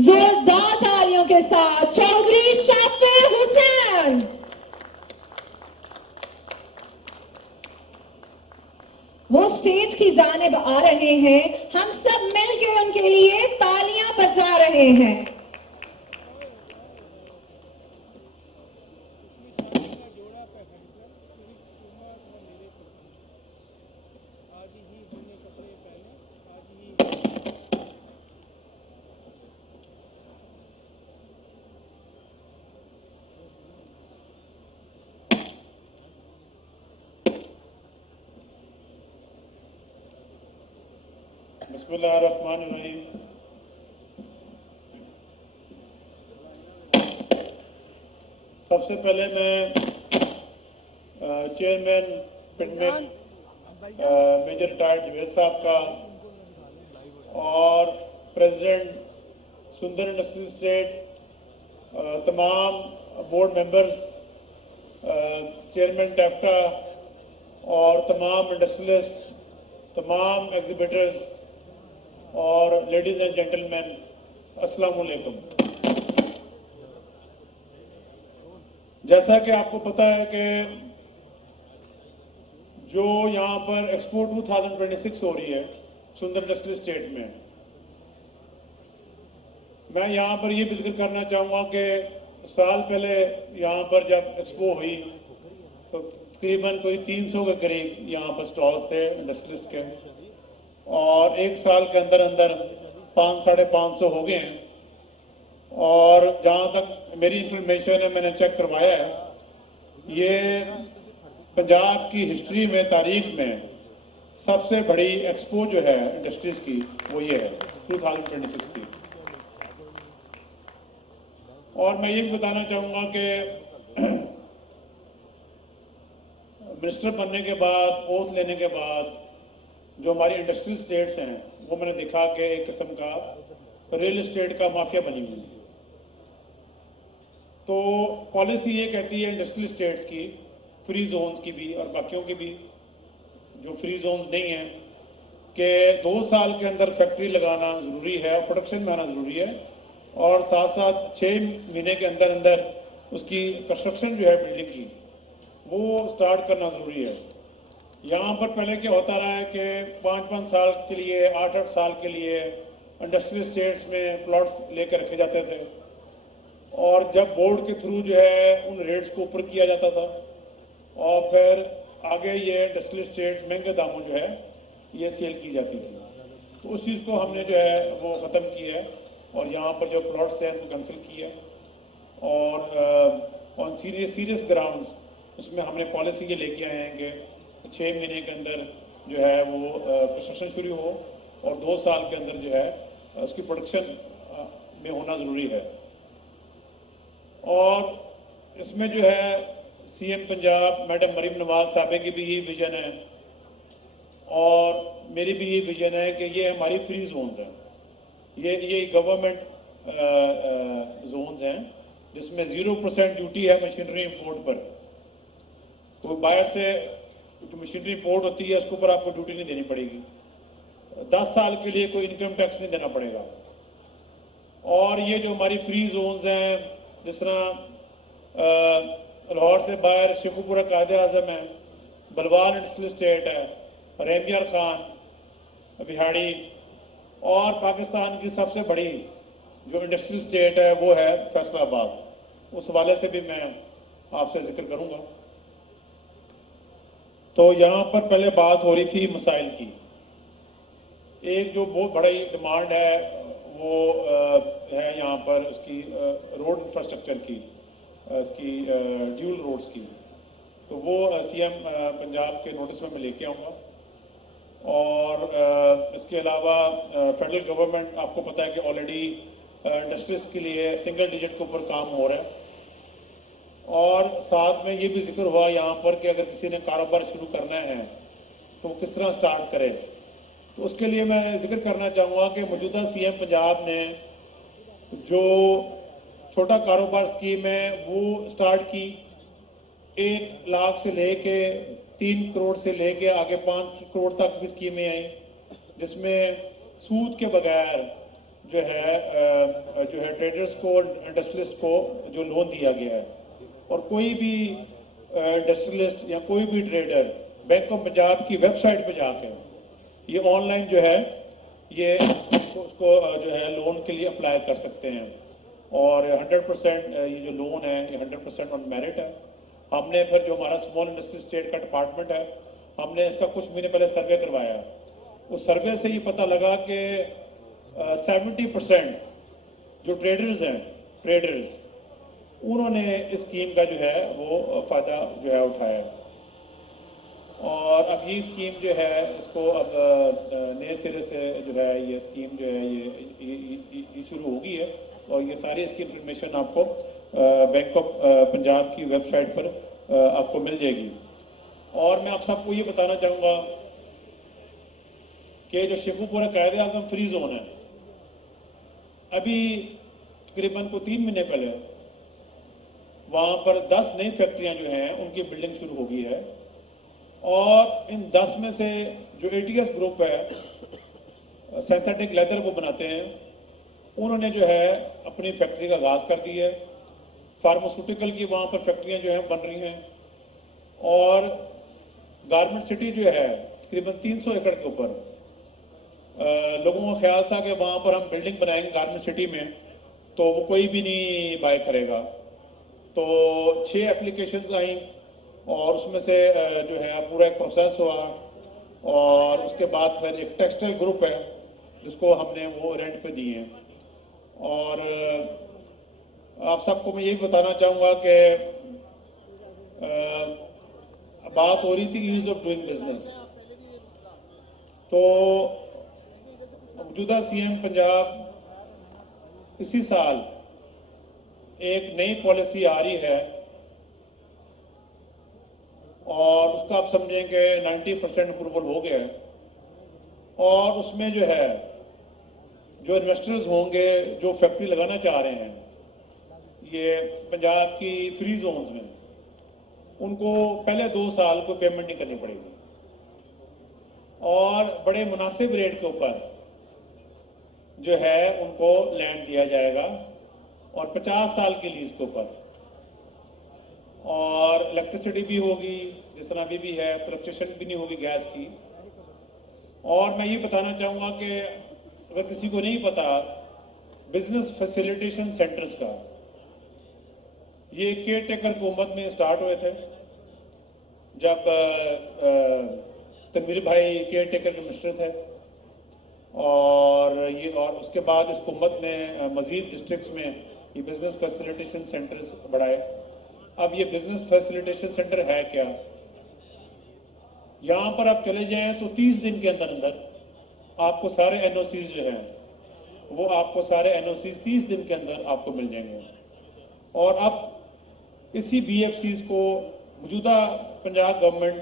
जोरदार तालियों के साथ चौधरी शाफे हुसैन। वो स्टेज की जानिब आ रहे हैं, हम सब मिलकर उनके लिए तालियां बजा रहे हैं। बिस्मिल्लाहिर्रहमानिर्रहीम। सबसे पहले मैं चेयरमैन पिटमेट मेजर रिटायर्ड जवेद साहब का और प्रेसिडेंट सुंदर इंडस्ट्रियल स्टेट, तमाम बोर्ड मेंबर्स, चेयरमैन टैफ्टा और तमाम इंडस्ट्रियलिस्ट, तमाम एग्जिबिटर्स और लेडीज एंड जेंटलमैन, अस्सलाम वालेकुम। जैसा कि आपको पता है कि जो यहाँ पर एक्सपो 2026 हो रही है सुंदर इंडस्ट्रियल स्टेट में, मैं यहाँ पर ये भी जिक्र करना चाहूँगा कि साल पहले यहाँ पर जब एक्सपो हुई तो तकरीबन कोई 300 के करीब यहाँ पर स्टॉल्स थे इंडस्ट्रियलिस्ट के, और एक साल के अंदर अंदर 500-550 हो गए हैं। और जहाँ तक मेरी इंफॉर्मेशन है, मैंने चेक करवाया है, ये पंजाब की हिस्ट्री में, तारीख में सबसे बड़ी एक्सपो जो है इंडस्ट्रीज की वो ये है 2026 की। और मैं ये भी बताना चाहूँगा कि मिनिस्टर बनने के बाद, ओथ लेने के बाद जो हमारी इंडस्ट्रियल स्टेट्स हैं वो मैंने देखा कि एक किस्म का रियल एस्टेट का माफिया बनी हुई थी। तो पॉलिसी ये कहती है इंडस्ट्रियल स्टेट्स की, फ्री जोन्स की भी और बाकियों की भी जो फ्री जोन्स नहीं हैं, कि 2 साल के अंदर फैक्ट्री लगाना ज़रूरी है और प्रोडक्शन में आना ज़रूरी है, और साथ साथ 6 महीने के अंदर अंदर उसकी कंस्ट्रक्शन जो है बिल्डिंग की वो स्टार्ट करना ज़रूरी है। यहाँ पर पहले क्या होता रहा है कि 5-5 साल के लिए, 8-8 साल के लिए इंडस्ट्रियल स्टेट्स में प्लॉट्स लेकर रखे जाते थे, और जब बोर्ड के थ्रू जो है उन रेट्स को ऊपर किया जाता था, और फिर आगे ये इंडस्ट्रियल स्टेट्स महंगे दामों जो है ये सेल की जाती थी। तो उस चीज़ को हमने जो है वो ख़त्म किया है, और यहाँ पर जो प्लॉट्स हैं उनको कैंसिल किया है, और ऑन सीरियस ग्राउंड्स उसमें हमने पॉलिसी ये लेके आए हैं कि 6 महीने के अंदर जो है वो कंस्ट्रक्शन शुरू हो, और 2 साल के अंदर जो है उसकी प्रोडक्शन में होना ज़रूरी है। और इसमें जो है सीएम पंजाब मैडम मरीम नवाज साहब की भी यही विजन है, और मेरी भी ये विजन है कि ये हमारी फ्री जोन्स हैं, ये गवर्नमेंट जोन्स हैं जिसमें 0% ड्यूटी है मशीनरी इंपोर्ट पर। तो बाहर से जो मशीनरी इंपोर्ट होती है उसके ऊपर आपको ड्यूटी नहीं देनी पड़ेगी, 10 साल के लिए कोई इनकम टैक्स नहीं देना पड़ेगा। और ये जो हमारी फ्री जोन्स हैं, जिस तरह लाहौर से बाहर शेखुपुरा कायदे आजम है, बलवान इंडस्ट्रियल स्टेट है, रेमियर खान बिहाड़ी, और पाकिस्तान की सबसे बड़ी जो इंडस्ट्रियल स्टेट है वो है फैसलाबाद। उस हवाले से भी मैं आपसे जिक्र करूंगा। तो यहाँ पर पहले बात हो रही थी मसाइल की। एक जो बहुत बड़ी डिमांड है वो है यहाँ पर उसकी रोड इंफ्रास्ट्रक्चर की, इसकी ड्यूल रोड्स की। तो वो सीएम पंजाब के नोटिस में मैं लेके आऊँगा। और इसके अलावा फेडरल गवर्नमेंट, आपको पता है कि ऑलरेडी इंडस्ट्रीज के लिए सिंगल डिजिट के ऊपर काम हो रहा है। और साथ में ये भी जिक्र हुआ यहाँ पर कि अगर किसी ने कारोबार शुरू करना है तो वो किस तरह स्टार्ट करे। तो उसके लिए मैं जिक्र करना चाहूँगा कि मौजूदा सीएम पंजाब ने जो छोटा कारोबार स्कीम है वो स्टार्ट की। 1 लाख से लेके 3 करोड़ से लेके आगे 5 करोड़ तक भी स्कीमें आई, जिसमें सूद के बगैर जो ट्रेडर्स को, इंडस्ट्रियलिस्ट को जो लोन दिया गया है, और कोई भी इंडस्ट्रियलिस्ट या कोई भी ट्रेडर बैंक ऑफ पंजाब की वेबसाइट पे जाकर ये ऑनलाइन जो है ये उसको जो है लोन के लिए अप्लाई कर सकते हैं। और 100% ये जो लोन है ये 100% ऑन मेरिट है। हमने फिर जो हमारा स्मॉल इंडस्ट्री स्टेट का डिपार्टमेंट है, हमने इसका कुछ महीने पहले सर्वे करवाया। उस सर्वे से ये पता लगा कि 70% जो ट्रेडर्स हैं, उन्होंने इस स्कीम का जो है वो फायदा जो है उठाया। और अब ये स्कीम जो है इसको अब नए सिरे से जो है ये स्कीम जो है ये शुरू होगी है, और ये सारी इसकी इंफॉर्मेशन आपको बैंक ऑफ पंजाब की वेबसाइट पर आपको मिल जाएगी। और मैं आप सबको ये बताना चाहूँगा कि जो शेखुपुरा कायदे-ए-आज़म फ्री जोन है, अभी तकरीबन को 3 महीने पहले वहाँ पर 10 नई फैक्ट्रियाँ जो हैं उनकी बिल्डिंग शुरू हो गई है। और इन 10 में से जो ATS ग्रुप है, सिंथेटिक लेदर वो बनाते हैं, उन्होंने जो है अपनी फैक्ट्री का आगाज़ कर दी है। फार्मास्यूटिकल की वहाँ पर फैक्ट्रियाँ जो हैं बन रही हैं। और गारमेंट सिटी जो है तकरीबन 300 एकड़ के ऊपर, लोगों का ख्याल था कि वहाँ पर हम बिल्डिंग बनाएंगे गारमेंट सिटी में तो वो कोई भी नहीं बाय करेगा। तो 6 एप्लीकेशंस आई और उसमें से जो है पूरा एक प्रोसेस हुआ, और उसके बाद फिर एक टेक्सटाइल ग्रुप है जिसको हमने वो रेंट पे दिए हैं। और आप सबको मैं यही बताना चाहूँगा कि बात हो रही थी ईज ऑफ डूइंग बिजनेस। तो मौजूदा CM पंजाब इसी साल एक नई पॉलिसी आ रही है, और उसका आप समझें कि 90% अप्रूवल हो गया है। और उसमें जो है जो इन्वेस्टर्स होंगे जो फैक्ट्री लगाना चाह रहे हैं ये पंजाब की फ्री जोन्स में, उनको पहले 2 साल को पेमेंट नहीं करनी पड़ेगी, और बड़े मुनासिब रेट के ऊपर जो है उनको लैंड दिया जाएगा, और 50 साल की लीज के ऊपर। और इलेक्ट्रिसिटी भी होगी जिस तरह अभी भी है, फ्लक्चुएशन भी नहीं होगी गैस की। और मैं ये बताना चाहूँगा कि अगर किसी को नहीं पता, बिजनेस फैसिलिटेशन सेंटर्स का ये केयर टेकर हुकूमत में स्टार्ट हुए थे, जब तनवीर भाई केयर टेकर के मिनिस्टर थे। और उसके बाद इस हुकूमत ने मजीद डिस्ट्रिक्ट्स में ये बिजनेस फैसिलिटेशन सेंटर्स बढ़ाए। अब ये बिजनेस फैसिलिटेशन सेंटर है क्या? यहाँ पर आप चले जाएं तो 30 दिन के अंदर आपको सारे NOCs जो हैं वो आपको सारे NOCs 30 दिन के अंदर आपको मिल जाएंगे। और अब इसी BFCs को मौजूदा पंजाब गवर्नमेंट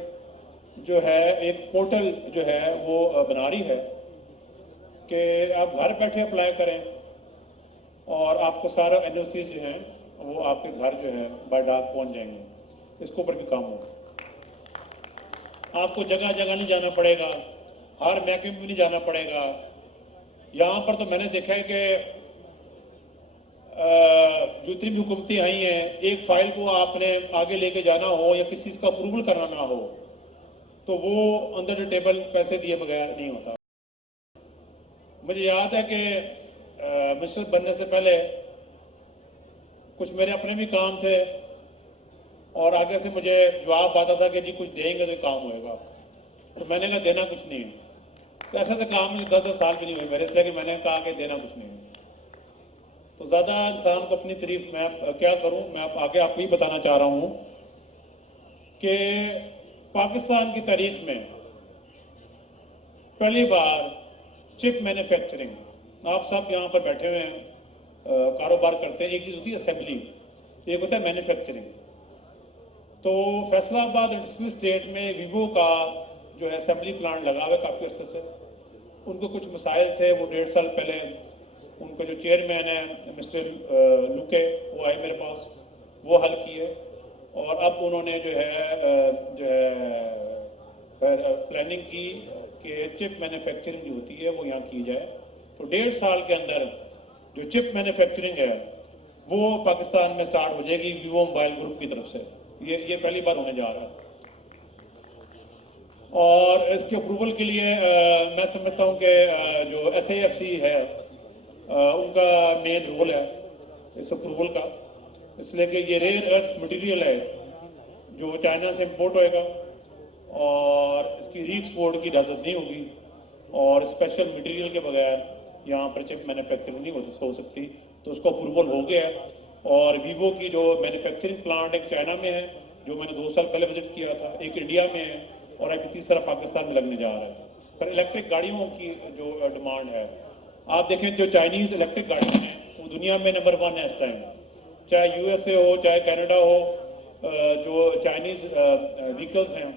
जो है एक पोर्टल जो है वो बना रही है कि आप घर बैठे अप्लाई करें और आपको सारा NOCs जो हैं वो आपके घर जो है बाय डाक पहुंच जाएंगे। इसके ऊपर भी काम होगा। आपको जगह जगह नहीं जाना पड़ेगा, हर महकमे में नहीं जाना पड़ेगा। यहाँ पर तो मैंने देखा है कि जितनी भी हुकूमतें आई हैं, एक फाइल को आपने आगे लेके जाना हो या किसी का अप्रूवल करना ना हो तो वो अंडर द टेबल पैसे दिए बगैर नहीं होता। मुझे याद है कि मिनिस्टर बनने से पहले कुछ मेरे अपने भी काम थे और आगे से मुझे जवाब आता था कि जी कुछ देंगे तो काम होएगा। तो मैंने कहा देना कुछ नहीं है। तो ऐसे से काम 10-10 साल भी नहीं हुए मेरे, इसलिए कि मैंने कहा कि देना कुछ नहीं है। तो ज़्यादा इंसान को अपनी तारीफ मैं क्या करूं, मैं आगे आपको ही बताना चाह रहा हूं कि पाकिस्तान की तारीख में पहली बार चिप मैन्युफैक्चरिंग, आप सब यहाँ पर बैठे हुए हैं, कारोबार करते हैं। एक चीज़ होती है असेंबली, एक होता है मैन्युफैक्चरिंग। तो फैसलाबाद इंडस्ट्रियल स्टेट में वीवो का जो है असेंबली प्लांट लगा हुआ है काफ़ी अर्से से। उनको कुछ मसाइल थे, वो 1.5 साल पहले उनको जो चेयरमैन है मिस्टर लुके वो आए मेरे पास, वो हल किए। और अब उन्होंने जो है प्लानिंग की कि चिप मैन्युफैक्चरिंग जो होती है वो यहाँ की जाए। तो 1.5 साल के अंदर जो चिप मैन्युफैक्चरिंग है वो पाकिस्तान में स्टार्ट हो जाएगी वीवो मोबाइल ग्रुप की तरफ से। ये पहली बार होने जा रहा है। और इसके अप्रूवल के लिए मैं समझता हूं कि जो SAFC है उनका मेन रोल है इस अप्रूवल का, इसलिए कि ये रेयर अर्थ मटेरियल है जो चाइना से इंपोर्ट होएगा और इसकी रीएक्सपोर्ट की इजाज़त नहीं होगी और स्पेशल मटेरियल के बगैर यहाँ पर चिप मैन्युफैक्चरिंग नहीं हो सकती। तो उसको अप्रूवल हो गया है और वीवो की जो मैन्युफैक्चरिंग प्लांट एक चाइना में है जो मैंने 2 साल पहले विजिट किया था, एक इंडिया में है और एक तीसरा पाकिस्तान में लगने जा रहा है। पर इलेक्ट्रिक गाड़ियों की जो डिमांड है, आप देखें जो चाइनीज़ इलेक्ट्रिक गाड़ियाँ हैं वो दुनिया में नंबर 1 है इस टाइम, चाहे USA हो चाहे कनाडा हो। जो चाइनीज़ व्हीकल्स हैं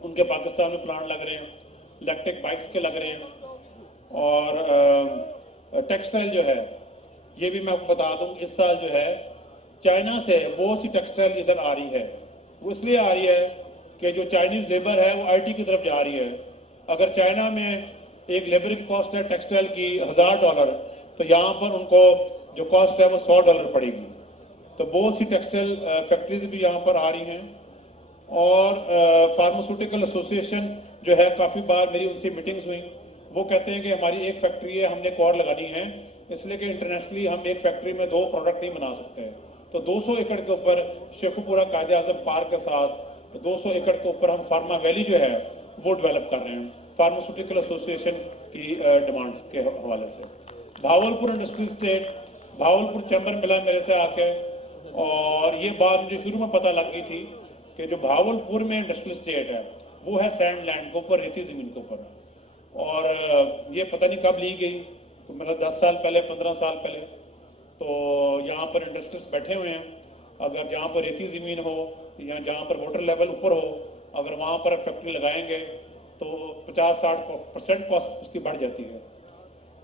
उनके पाकिस्तान में प्लांट लग रहे हैं, इलेक्ट्रिक बाइक्स के लग रहे हैं। और टेक्सटाइल जो है ये भी मैं आपको बता दूं, इस साल जो है चाइना से बहुत सी टेक्सटाइल इधर आ रही है। वो इसलिए आ रही है कि जो चाइनीज़ लेबर है वो IT की तरफ जा रही है। अगर चाइना में एक लेबर की कॉस्ट है टेक्सटाइल की $1000, तो यहाँ पर उनको जो कॉस्ट है वो $100 पड़ेगी। तो बहुत सी टेक्सटाइल फैक्ट्रीज भी यहाँ पर आ रही हैं। और फार्मास्यूटिकल एसोसिएशन जो है, काफ़ी बार मेरी उनसे मीटिंग्स हुई, वो कहते हैं कि हमारी एक फैक्ट्री है, हमने एक और लगानी है, इसलिए कि इंटरनेशनली हम एक फैक्ट्री में 2 प्रोडक्ट नहीं बना सकते। तो 200 एकड़ के ऊपर शेखुपुरा कायदे आज़म पार्क के साथ 200 एकड़ के ऊपर हम फार्मा वैली जो है वो डेवलप कर रहे हैं फार्मास्यूटिकल एसोसिएशन की डिमांड्स के हवाले से। Bahawalpur industrial state, Bahawalpur chamber मिला मेरे से आके, और ये बात मुझे शुरू में पता लग गई थी कि जो भावलपुर में इंडस्ट्रियल स्टेट है वो है सैंड लैंड के ऊपर, रेती ज़मीन के ऊपर। और ये पता नहीं कब ली गई, तो मतलब 10 साल पहले, 15 साल पहले। तो यहाँ पर इंडस्ट्रीज बैठे हुए हैं, अगर जहाँ पर रेती ज़मीन हो या जहाँ पर वाटर लेवल ऊपर हो, अगर वहाँ पर फैक्ट्री लगाएंगे तो 50-60% कॉस्ट उसकी बढ़ जाती है।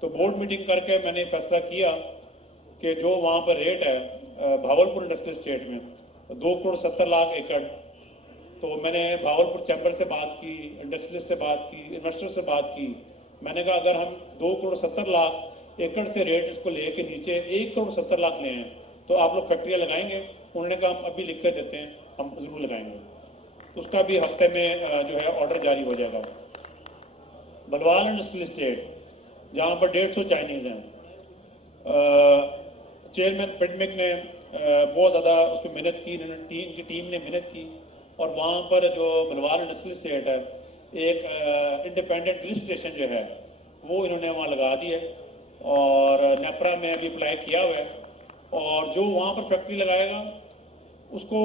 तो बोर्ड मीटिंग करके मैंने फैसला किया कि जो वहाँ पर रेट है भावलपुर इंडस्ट्रियल स्टेट में 2,70,00,000 एकड़, तो मैंने भावलपुर चैम्बर से बात की, इंडस्ट्रियलिस्ट से बात की, इन्वेस्टर से बात की। मैंने कहा अगर हम 2,70,00,000 एकड़ से रेट इसको लेके नीचे 1,70,00,000 ले हैं तो आप लोग फैक्ट्रियाँ लगाएंगे? उन्होंने कहा हम अभी लिख के देते हैं, हम ज़रूर लगाएंगे। तो उसका भी हफ्ते में जो है ऑर्डर जारी हो जाएगा। बलवाल इंडस्ट्रियल स्टेट जहाँ पर 150 चाइनीज़ हैं, चेयरमैन पिडमिक ने बहुत ज़्यादा उस पर मेहनत की, इनकी टीम ने मेहनत की, और वहाँ पर जो बलवाल इंडस्ट्रियल स्टेट है एक इंडिपेंडेंट ग्रिड स्टेशन जो है वो इन्होंने वहाँ लगा दी है और नेपरा में अभी अप्लाई किया हुआ है। और जो वहाँ पर फैक्ट्री लगाएगा उसको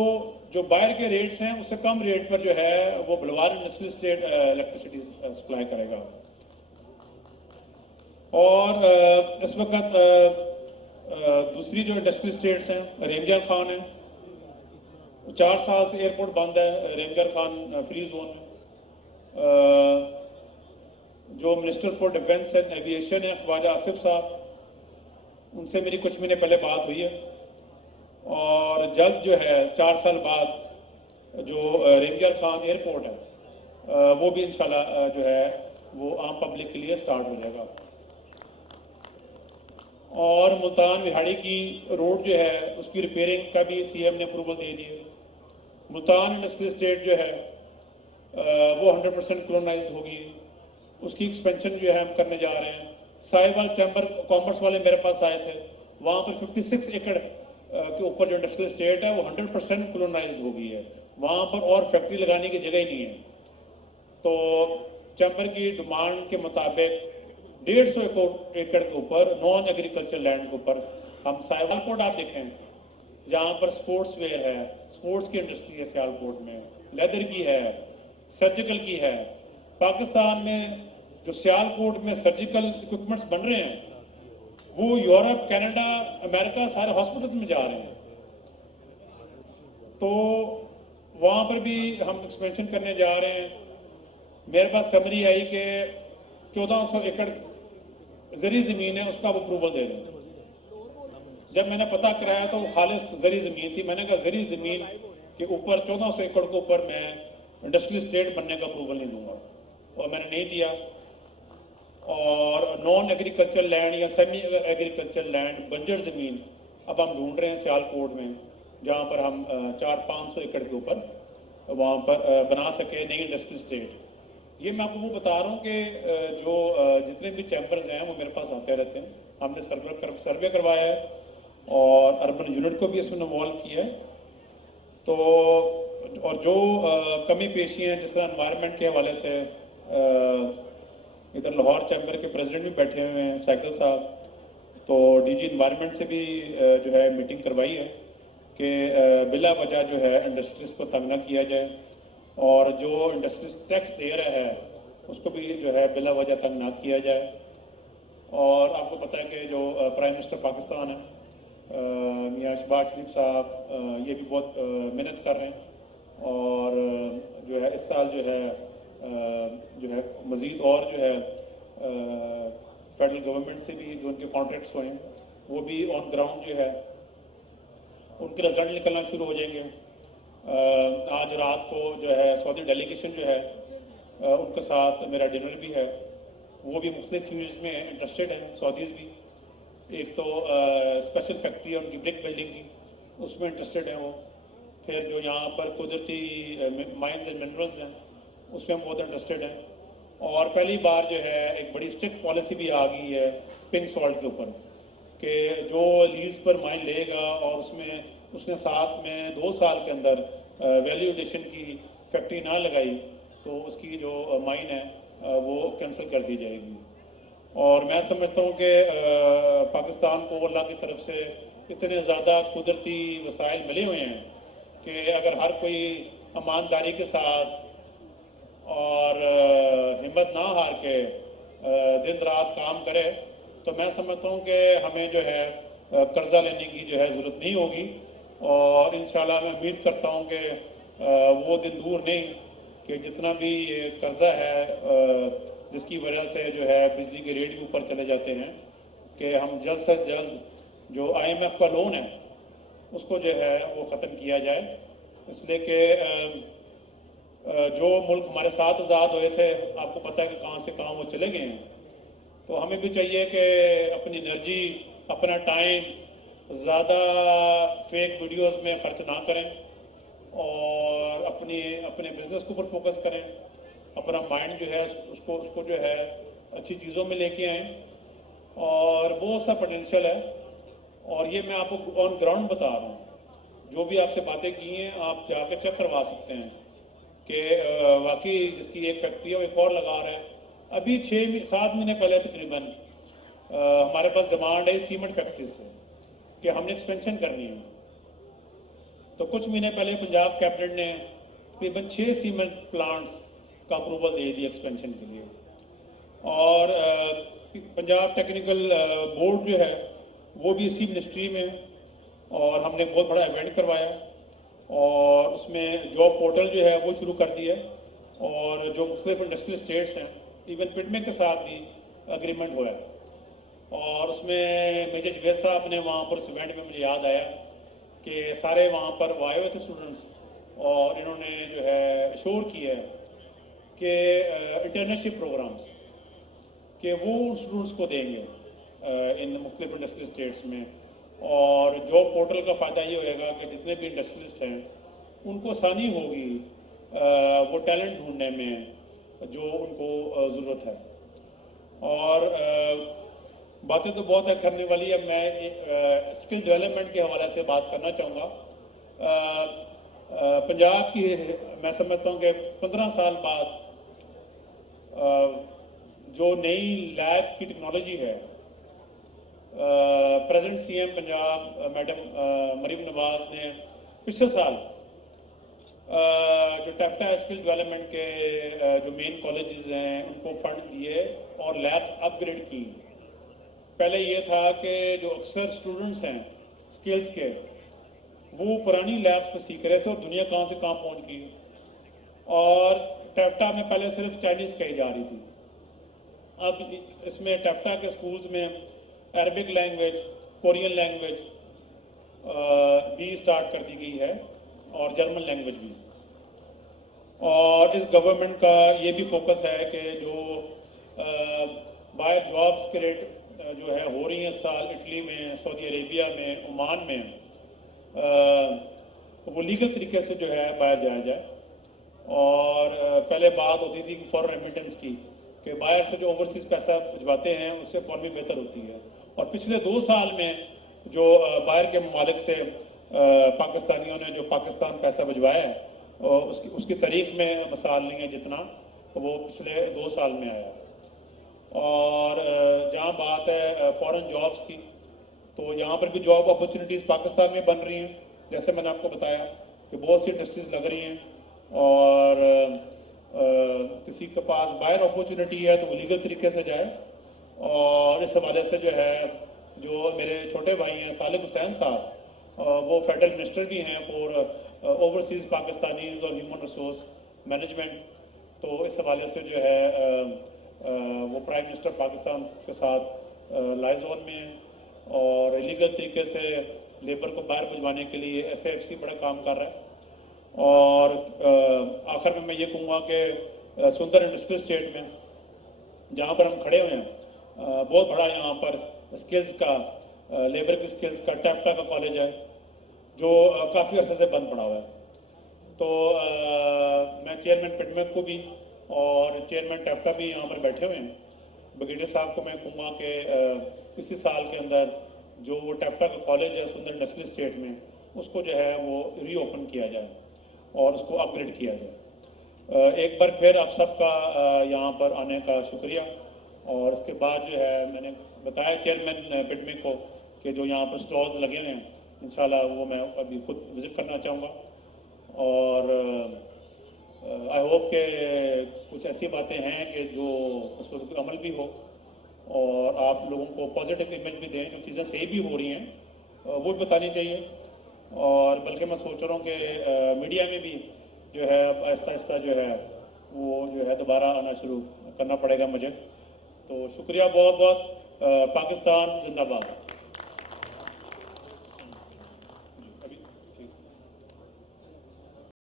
जो बाहर के रेट्स हैं उससे कम रेट पर जो है वो Balwal industrial state electricity supply करेगा। और इस वक्त दूसरी जो इंडस्ट्रियल स्टेट्स हैं, रेंजर खान है, 4 साल से एयरपोर्ट बंद है रेंजर खान फ्री जोन में। जो minister for defence and aviation है ख्वाजा आसिफ साहब, उनसे मेरी कुछ महीने पहले बात हुई है और जल्द जो है 4 साल बाद जो रेंजर खान एयरपोर्ट है वो भी इंशाल्लाह जो है वो आम पब्लिक के लिए स्टार्ट हो जाएगा। और मुल्तान विहाड़ी की रोड जो है उसकी रिपेयरिंग का भी CM ने अप्रूवल दे दिए। मुल्तान इंडस्ट्रियल स्टेट जो है वो 100% क्लोनाइज्ड होगी, उसकी एक्सपेंशन जो है हम करने जा रहे हैं। साहिवाल चैम्बर कॉमर्स वाले मेरे पास आए थे, वहाँ पर 56 एकड़ के ऊपर जो इंडस्ट्रियल स्टेट है वो 100% क्लोनाइज्ड हो गई है, वहाँ पर और फैक्ट्री लगाने की जगह ही नहीं है। तो चैम्बर की डिमांड के मुताबिक 150 एकड़ के ऊपर नॉन एग्रीकल्चर लैंड के ऊपर हम सियालकोट आप देखें जहाँ पर स्पोर्ट्स वेयर है, स्पोर्ट्स की इंडस्ट्री है सियालकोट में, लेदर की है, सर्जिकल की है। पाकिस्तान में जो सियालकोट में सर्जिकल इक्विपमेंट्स बन रहे हैं वो यूरोप, कनाडा, अमेरिका सारे हॉस्पिटल्स में जा रहे हैं। तो वहाँ पर भी हम एक्सपेंशन करने जा रहे हैं। मेरे पास समरी आई कि 1400 एकड़ जरी ज़मीन है, उसका आप अप्रूवल दे दें। जब मैंने पता कराया तो वो खालिस जरी ज़मीन थी। मैंने कहा जरी ज़मीन के ऊपर 1400 एकड़ के ऊपर मैं इंडस्ट्रियल स्टेट बनने का अप्रूवल नहीं दूंगा, और मैंने नहीं दिया। और नॉन एग्रीकल्चर लैंड या सेमी एग्रीकल्चर लैंड बंजर ज़मीन अब हम ढूंढ रहे हैं सियालकोट में, जहाँ पर हम 400-500 एकड़ के ऊपर वहाँ पर बना सके नई इंडस्ट्रियल स्टेट। ये मैं आपको वो बता रहा हूँ कि जो जितने भी चैम्बर्स हैं वो मेरे पास आते रहते हैं। हमने सर्वे करवाया है और अर्बन यूनिट को भी इसमें इन्वॉल्व किया है। तो और जो कमी पेशी हैं, जिस तरह एनवायरनमेंट के हवाले से इधर लाहौर चैम्बर के प्रेसिडेंट भी बैठे हुए हैं साइकिल साहब, तो डीजी एनवायरनमेंट से भी जो है मीटिंग करवाई है कि बिला वजह जो है इंडस्ट्रीज को तंग न किया जाए, और जो इंडस्ट्रीज टैक्स दे रहा है उसको भी जो है बिला वजह तंग ना किया जाए। और आपको पता है कि जो प्राइम मिनिस्टर पाकिस्तान है मियां शहबाज शरीफ साहब, ये भी बहुत मेहनत कर रहे हैं और जो है इस साल जो है मज़ीद और जो है फेडरल गवर्नमेंट से भी जो उनके कॉन्ट्रैक्ट्स हुए हैं वो भी ऑन ग्राउंड जो है उनके रिजल्ट निकलना शुरू हो जाएंगे। आज रात को जो है सऊदी डेलीगेशन जो है उनके साथ मेरा डिनर भी है, वो भी मुख्तलिफ चीज़ में इंटरेस्टेड हैं, सऊदीज़ भी। एक तो स्पेशल फैक्ट्री है उनकी ब्रिक बिल्डिंग की, उसमें इंटरेस्टेड हैं वो। फिर जो यहाँ पर कुदरती माइंस एंड मिनरल्स हैं उसमें बहुत इंटरेस्टेड हैं। और पहली बार जो है एक बड़ी स्ट्रिक्ट पॉलिसी भी आ गई है पिंक सॉल्ट के ऊपर कि जो लीज पर माइन लेगा और उसने साथ में 2 साल के अंदर वैल्यू एडिशन की फैक्ट्री ना लगाई तो उसकी जो माइन है वो कैंसिल कर दी जाएगी। और मैं समझता हूँ कि पाकिस्तान को अल्लाह की तरफ से इतने ज़्यादा कुदरती वसाइल मिले हुए हैं कि अगर हर कोई ईमानदारी के साथ और हिम्मत ना हार के दिन रात काम करे तो मैं समझता हूँ कि हमें जो है कर्जा लेने की जो है ज़रूरत नहीं होगी। और इंशाल्लाह मैं उम्मीद करता हूँ कि वो दिन दूर नहीं कि जितना भी कर्जा है जिसकी वजह से जो है बिजली के रेट भी ऊपर चले जाते हैं कि हम जल्द से जल्द जो IMF का लोन है उसको जो है वो ख़त्म किया जाए। इसलिए कि जो मुल्क हमारे साथ आज़ाद हुए थे आपको पता है कि कहाँ से कहाँ वो चले गए हैं। तो हमें भी चाहिए कि अपनी एनर्जी अपना टाइम ज़्यादा फेक वीडियोस में खर्च ना करें और अपने बिजनेस के ऊपर फोकस करें, अपना माइंड जो है उसको जो है अच्छी चीज़ों में लेके आएँ और बहुत सा पोटेंशियल है। और ये मैं आपको ऑन ग्राउंड बता रहा हूँ, जो भी आपसे बातें की हैं आप जाकर चेक करवा सकते हैं कि वाकई जिसकी एक फैक्ट्री है वो एक और लगा रहा है। अभी 6-7 महीने पहले तकरीबन हमारे पास डिमांड है सीमेंट फैक्ट्री से कि हमने एक्सपेंशन करनी है। तो कुछ महीने पहले पंजाब कैबिनेट ने तकरीबन 6 सीमेंट प्लांट्स का अप्रूवल दे दिया एक्सपेंशन के लिए। और पंजाब टेक्निकल बोर्ड जो है वो भी इसी मिनिस्ट्री में, और हमने बहुत बड़ा इवेंट करवाया और उसमें जॉब पोर्टल जो है वो शुरू कर दिया और जो मुख्तलिफ इंडस्ट्रियल स्टेट्स हैं इवन पिटमे के साथ भी एग्रीमेंट हुआ है। और उसमें मेजर जवेद साहब ने वहाँ पर उस इवेंट में मुझे याद आया कि सारे वहाँ पर आए हुए थे स्टूडेंट्स और इन्होंने जो है अश्योर किया है कि इंटर्नशिप प्रोग्राम्स कि वो उन स्टूडेंट्स को देंगे इन मुख्तलिफ इंडस्ट्रियल स्टेट्स में। और जॉब पोर्टल का फ़ायदा ये होएगा कि जितने भी इंडस्ट्रियलिस्ट हैं उनको आसानी होगी वो टैलेंट ढूंढने में जो उनको ज़रूरत है। और बातें तो बहुत है करने वाली है, मैं स्किल डेवलपमेंट के हवाले से बात करना चाहूँगा। पंजाब की मैं समझता हूँ कि 15 साल बाद जो नई लैब की टेक्नोलॉजी है, present CM Punjab madam Maryam Nawaz ने पिछले साल जो टैप्टा स्किल डेवलपमेंट के जो मेन कॉलेजेस हैं उनको फंड दिए और लैब अपग्रेड की। पहले ये था कि जो अक्सर स्टूडेंट्स हैं स्किल्स के वो पुरानी लैब्स पे सीख रहे थे और दुनिया कहाँ से कहाँ पहुँच गई, और टैप्टा में पहले सिर्फ चाइनीज़ कही जा रही थी। अब इसमें टैप्टा के स्कूल्स में अरबिक लैंग्वेज, कोरियन लैंग्वेज भी स्टार्ट कर दी गई है और जर्मन लैंग्वेज भी। और इस गवर्नमेंट का ये भी फोकस है कि जो باہر جابس کے ریٹ جو ہے ہو رہی ہیں سال اٹلی میں، سعودی عربیہ میں، عمان میں، وہ لیگل طریقے سے جو ہے باہر جایا جائے. اور پہلے بات ہوتی تھی کہ فورن ریمیٹنس کی، کہ باہر سے جو اوورسیز پیسہ بھجواتے ہیں اس سے اکانومی بہتر ہوتی ہے. اور پچھلے 2 سال میں جو باہر کے ممالک سے پاکستانیوں نے جو پاکستان پیسہ بھجوایا ہے، اس کی تاریخ میں مثال نہیں ہے جتنا وہ پچھلے 2 سال میں آیا. اور جہاں بات ہے فورن جابس کی، تو یہاں پر بھی جاب اپرچونیٹیز پاکستان میں بن رہی ہیں. جیسے میں نے آپ کو بتایا کہ بہت سی انڈسٹریز لگ رہی ہیں، اور کسی کے پاس باہر اپرچونیٹی ہے تو وہ لیگل طریقے سے جائے. اور اس حوالے سے جو ہے جو میرے چھوٹے بھائی ہیں صالح حسین صاحب، وہ فیڈرل منسٹر بھی ہیں فور اوورسیز پاکستانیز اور ہیومن ریسورس مینجمنٹ. تو اس حوالے سے جو ہے وہ پرائم منسٹر پاکستان کے ساتھ لائزون میں ہیں، اور لیگل طریقے سے لیبر کو باہر بھجوانے کے لیے SAFC بڑا کام کر رہا ہے. اور آخر میں یہ کہوں گا کہ سندر انڈسٹریل اسٹیٹ میں جہاں پر ہم کھڑے ہوئے ہیں، بہت بڑا یہاں پر اسکلز کا، لیبر کی اسکلز کا ٹیپٹا کا کالج ہے جو کافی عرصے سے بند پڑا ہوا ہے. تو میں چیئرمین پڈمیک کو بھی اور چیئرمین ٹیپٹا بھی یہاں پر بیٹھے ہوئے ہیں. بریگیڈیئر صاحب کو میں کہوں گا کہ اسی سال کے اندر جو وہ ٹیپٹا کا کالج ہے سندر انڈسٹریل اسٹیٹ میں، اس کو جو ہے وہ ری اوپن کیا جائے اور اس کو اپ گریڈ کیا جائے. ایک بار پھر آپ سب کا یہاں پر آنے کا شکریہ. اور اس کے بعد جو ہے میں نے بتایا چیئرمین پڈمیک کو کہ جو یہاں پر اسٹالز لگے ہوئے ہیں انشاءاللہ وہ میں ابھی خود وزٹ کرنا چاہوں گا. اور آئی ہوپ کہ کچھ ایسی باتیں ہیں کہ جو اس پر کوئی عمل بھی ہو اور آپ لوگوں کو پازیٹیو امیج بھی دیں. جو چیزیں صحیح بھی ہو رہی ہیں وہ بھی بتانی چاہیے. اور بلکہ میں سوچ رہا ہوں کہ میڈیا میں بھی جو ہے اب آہستہ آہستہ جو ہے وہ جو ہے دوبارہ آنا شروع کرنا پڑے گا مجھے. تو شکریہ بہت بہت. پاکستان زندہ باد.